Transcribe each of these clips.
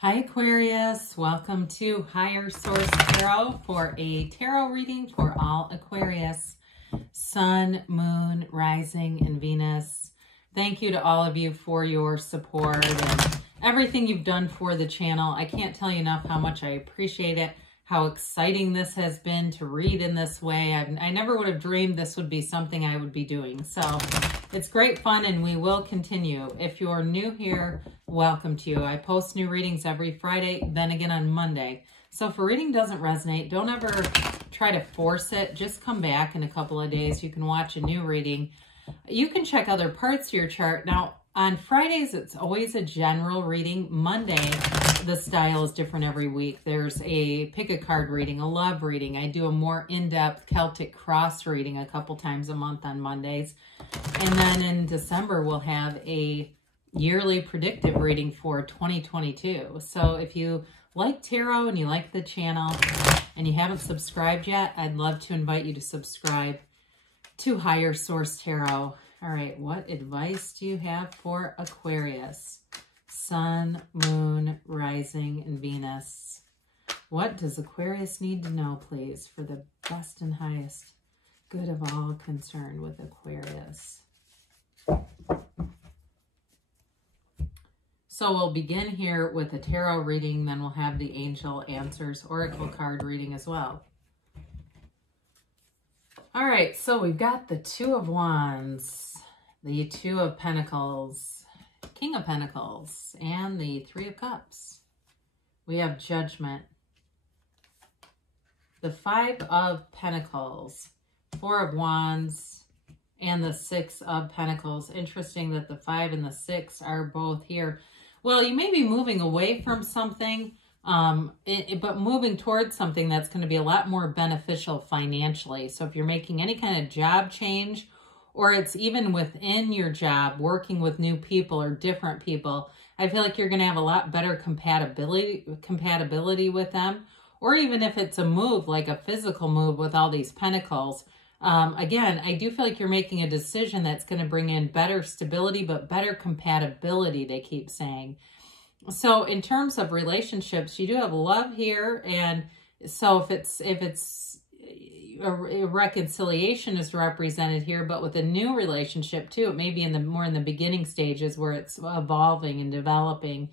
Hi Aquarius, welcome to Higher Source Tarot for a tarot reading for all Aquarius, Sun, Moon, Rising, and Venus. Thank you to all of you for your support and everything you've done for the channel. I can't tell you enough how much I appreciate it, how exciting this has been to read in this way. I never would have dreamed this would be something I would be doing. So it's great fun and we will continue. If you're new here, welcome to you. I post new readings every Friday, then again on Monday. So if a reading doesn't resonate, don't ever try to force it. Just come back in a couple of days. You can watch a new reading. You can check other parts of your chart. Now, on Fridays, it's always a general reading. Monday, the style is different every week. There's a pick a card reading, a love reading. I do a more in-depth Celtic cross reading a couple times a month on Mondays. And then in December, we'll have a yearly predictive reading for 2022. So if you like tarot and you like the channel and you haven't subscribed yet, I'd love to invite you to subscribe to Higher Source Tarot. All right, what advice do you have for Aquarius? Sun, Moon, Rising, and Venus. What does Aquarius need to know, please, for the best and highest good of all concerned with Aquarius? So we'll begin here with a tarot reading, then we'll have the Angel Answers Oracle card reading as well. All right, so we've got the Two of Wands, the Two of Pentacles, King of Pentacles, and the Three of Cups. We have Judgment, the Five of Pentacles, Four of Wands, and the Six of Pentacles. Interesting that the 5 and the 6 are both here. Well, you may be moving away from something, but moving towards something that's going to be a lot more beneficial financially. So if you're making any kind of job change, or it's even within your job, working with new people or different people, I feel like you're going to have a lot better compatibility with them. Or even if it's a move, like a physical move with all these pentacles, again, I do feel like you're making a decision that's going to bring in better stability, but better compatibility, they keep saying. So in terms of relationships, you do have love here. And so if it's a reconciliation is represented here, but with a new relationship too, it may be more in the beginning stages where it's evolving and developing.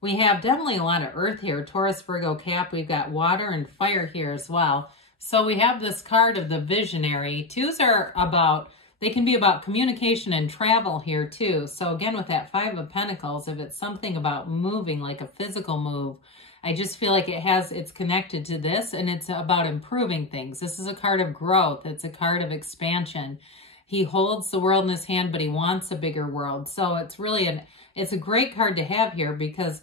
We have definitely a lot of earth here, Taurus, Virgo, Cap. We've got water and fire here as well. So we have this card of the visionary. Twos are about, they can be about communication and travel here too. So again, with that 5 of Pentacles, if it's something about moving, like a physical move, I just feel like it's connected to this, and it's about improving things. This is a card of growth. It's a card of expansion. He holds the world in his hand, but he wants a bigger world. So it's really it's a great card to have here because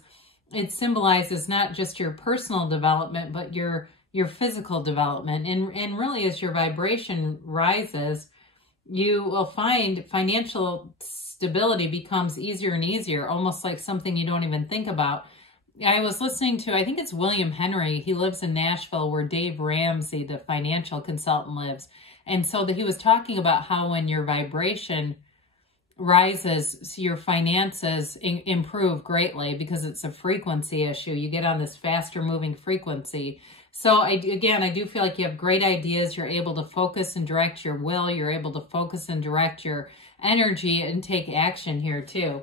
it symbolizes not just your personal development, but your physical development. And really, as your vibration rises, you will find financial stability becomes easier and easier, almost like something you don't even think about. I was listening to, I think it's William Henry. He lives in Nashville where Dave Ramsey, the financial consultant, lives. And so he was talking about how when your vibration rises, your finances improve greatly because it's a frequency issue. You get on this faster moving frequency. So I do feel like you have great ideas. You're able to focus and direct your will. You're able to focus and direct your energy and take action here too.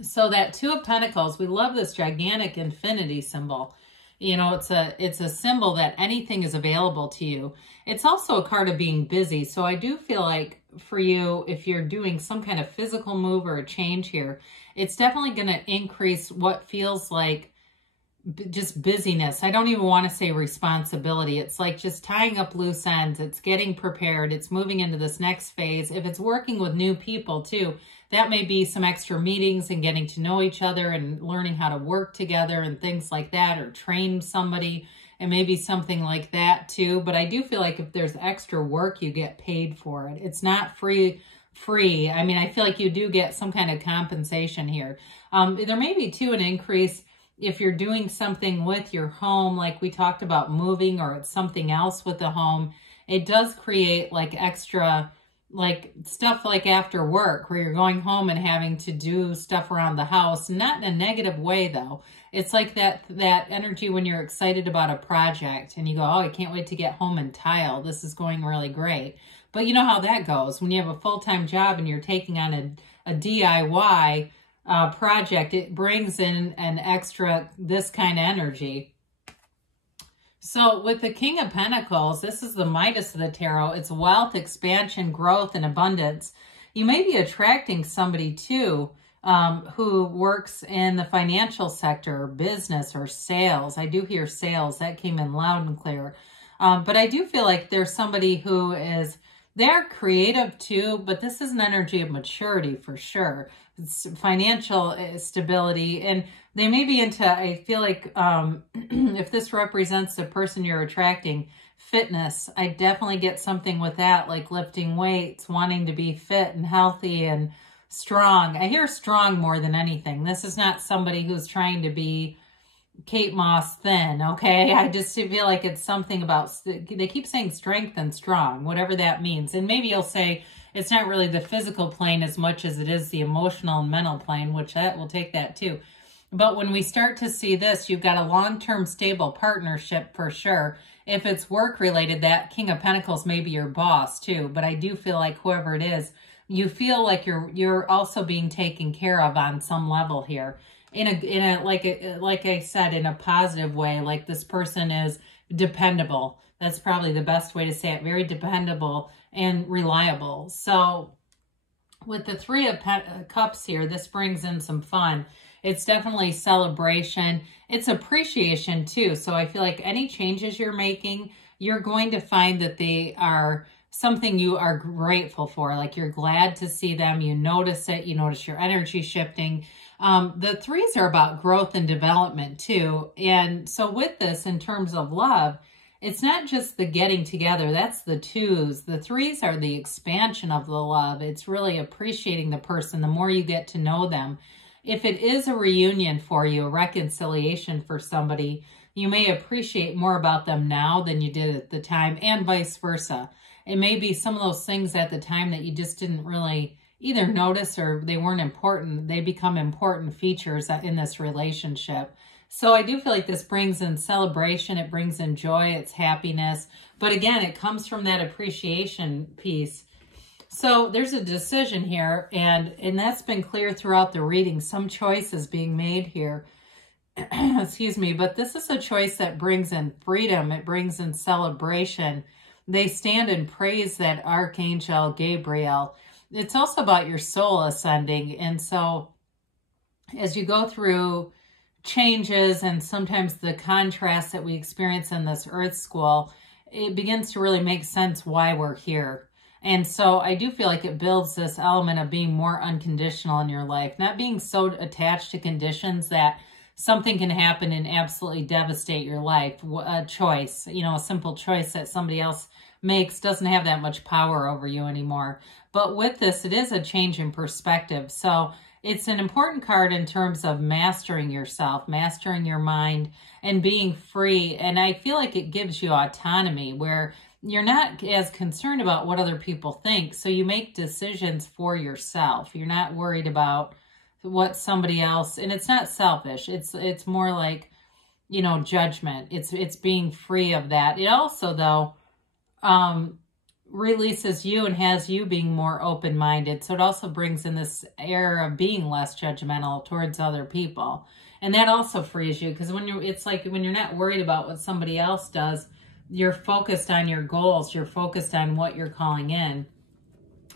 So that 2 of Pentacles, we love this gigantic infinity symbol. You know, it's a symbol that anything is available to you. It's also a card of being busy. So I do feel like for you, if you're doing some kind of physical move or a change here, it's definitely going to increase what feels like just busyness. I don't even want to say responsibility. It's like just tying up loose ends. It's getting prepared. It's moving into this next phase. If it's working with new people too, that may be some extra meetings and getting to know each other and learning how to work together and things like that, or train somebody, and maybe something like that too. But I do feel like if there's extra work, you get paid for it. It's not free. I mean, I feel like you do get some kind of compensation here. There may be too an increase if you're doing something with your home, like we talked about moving, or it's something else with the home. It does create like extra like stuff like after work where you're going home and having to do stuff around the house, not in a negative way though. It's like that energy when you're excited about a project and you go, oh, I can't wait to get home and tile. This is going really great. But you know how that goes. When you have a full-time job and you're taking on a DIY project, it brings in an extra, this kind of energy. So with the King of Pentacles, this is the Midas of the Tarot. It's wealth, expansion, growth, and abundance. You may be attracting somebody too who works in the financial sector, or business, or sales. I do hear sales. That came in loud and clear. But I do feel like there's somebody who is, they're creative too, but this is an energy of maturity for sure. It's financial stability, and they may be into, I feel like if this represents the person you're attracting, fitness, I definitely get something with that, like lifting weights, wanting to be fit and healthy and strong. I hear strong more than anything. This is not somebody who's trying to be Kate Moss thin, okay? I just feel like it's something about, they keep saying strength and strong, whatever that means. And maybe you'll say it's not really the physical plane as much as it is the emotional and mental plane, which that will take that too. But when we start to see this, you've got a long-term stable partnership for sure. If it's work-related, that King of Pentacles may be your boss too. But I do feel like whoever it is, you feel like you're also being taken care of on some level here. In a like I said, in a positive way, like this person is dependable. That's probably the best way to say it. Very dependable and reliable. So with the Three of Cups here, this brings in some fun. It's definitely celebration. It's appreciation too. So I feel like any changes you're making, you're going to find that they are something you are grateful for. Like you're glad to see them. You notice it. You notice your energy shifting. The threes are about growth and development too. And so with this, in terms of love, it's not just the getting together. That's the twos. The threes are the expansion of the love. It's really appreciating the person the more you get to know them. If it is a reunion for you, a reconciliation for somebody, you may appreciate more about them now than you did at the time, and vice versa. It may be some of those things at the time that you just didn't really either notice or they weren't important. They become important features in this relationship. So I do feel like this brings in celebration. It brings in joy. It's happiness. But again, it comes from that appreciation piece. So there's a decision here, and that's been clear throughout the reading. Some choice is being made here. Excuse me. But this is a choice that brings in freedom. It brings in celebration. They stand and praise that Archangel Gabriel. It's also about your soul ascending. And so as you go through changes and sometimes the contrast that we experience in this earth school, it begins to really make sense why we're here. And so I do feel like it builds this element of being more unconditional in your life, not being so attached to conditions that something can happen and absolutely devastate your life. A choice, you know, a simple choice that somebody else makes doesn't have that much power over you anymore. But with this, it is a change in perspective. So it's an important card in terms of mastering yourself, mastering your mind, and being free. And I feel like it gives you autonomy where you're not as concerned about what other people think. So you make decisions for yourself. You're not worried about what somebody else, and it's not selfish. It's more like, you know, judgment. It's being free of that. It also, though, releases you and has you being more open-minded. So it also brings in this air of being less judgmental towards other people. And that also frees you, because it's like when you're not worried about what somebody else does, you're focused on your goals. You're focused on what you're calling in.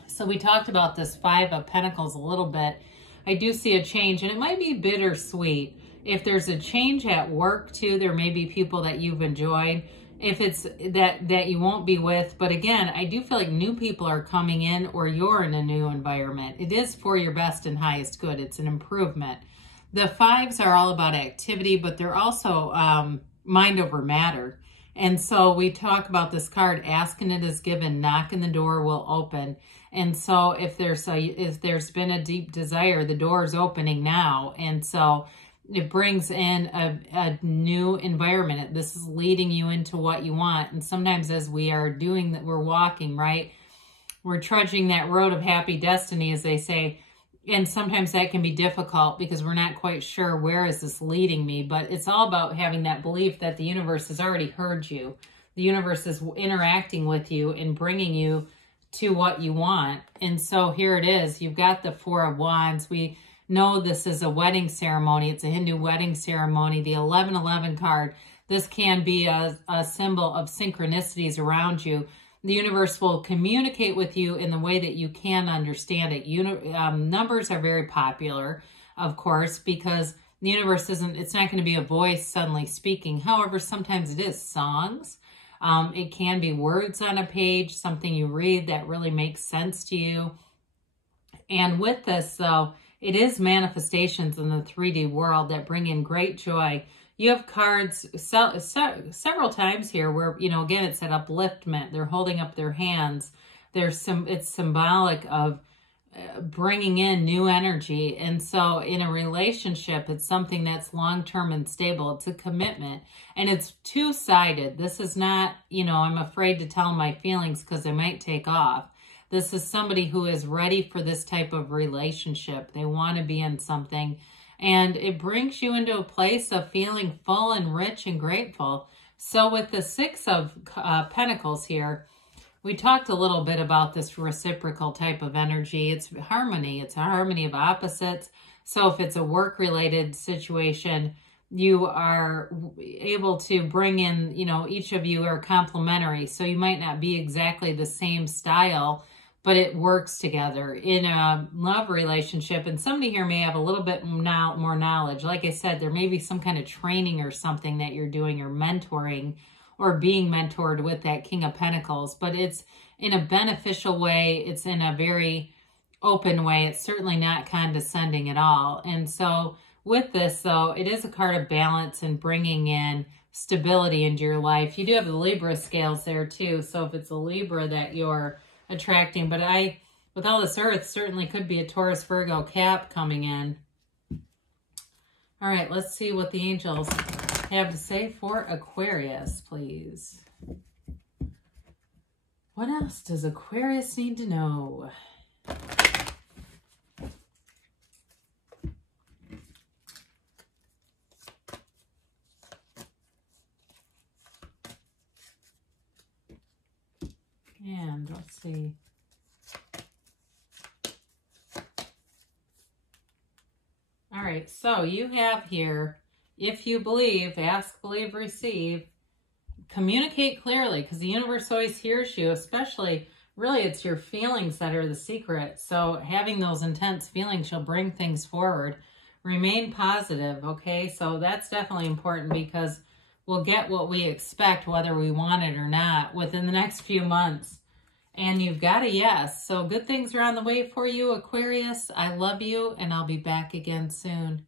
So we talked about this Five of Pentacles a little bit. I do see a change, and it might be bittersweet. If there's a change at work too, there may be people that you've enjoyed. If it's that you won't be with. But again, I do feel like new people are coming in, or you're in a new environment. It is for your best and highest good. It's an improvement. The fives are all about activity, but they're also mind over matter. And so we talk about this card, asking it is given, knock and the door will open. And so if there's been a deep desire, the door is opening now. And so it brings in a new environment. This is leading you into what you want. And sometimes as we are doing that, we're walking, right? we're trudging that road of happy destiny, as they say. And sometimes that can be difficult because we're not quite sure where is this leading me. But it's all about having that belief that the universe has already heard you. The universe is interacting with you and bringing you to what you want. And so here it is. You've got the Four of Wands. We know this is a wedding ceremony. It's a Hindu wedding ceremony. The 1111 card. This can be a symbol of synchronicities around you. The universe will communicate with you in the way that you can understand it. Numbers are very popular, of course, because the universe it's not going to be a voice suddenly speaking. However, sometimes it is songs. It can be words on a page, something you read that really makes sense to you. And with this, though, it is manifestations in the 3D world that bring in great joy. You have cards several times here where, you know, again, it's that upliftment. They're holding up their hands. It's symbolic of bringing in new energy. And so in a relationship, it's something that's long-term and stable. It's a commitment. And it's two-sided. This is not, you know, I'm afraid to tell my feelings because they might take off. This is somebody who is ready for this type of relationship. They want to be in something. And it brings you into a place of feeling full and rich and grateful. So with the Six of Pentacles here, we talked a little bit about this reciprocal type of energy. It's harmony. It's a harmony of opposites. So if it's a work-related situation, you are able to bring in, you know, each of you are complementary. So you might not be exactly the same style, but it works together in a love relationship. And somebody here may have a little bit more knowledge. Like I said, there may be some kind of training or something that you're doing or mentoring or being mentored with that King of Pentacles. But it's in a beneficial way. It's in a very open way. It's certainly not condescending at all. And so with this, though, it is a card of balance and bringing in stability into your life. You do have the Libra scales there, too. So if it's a Libra that you're attracting, but with all this earth, certainly could be a Taurus, Virgo, Cap coming in. All right, let's see what the angels have to say for Aquarius, please. What else does Aquarius need to know? And let's see. All right, so you have here, if you believe, ask, believe, receive, communicate clearly, because the universe always hears you, especially, really, it's your feelings that are the secret. So having those intense feelings, you'll bring things forward. Remain positive, okay? So that's definitely important because we'll get what we expect, whether we want it or not, within the next few months. And you've got a yes. So good things are on the way for you, Aquarius. I love you, and I'll be back again soon.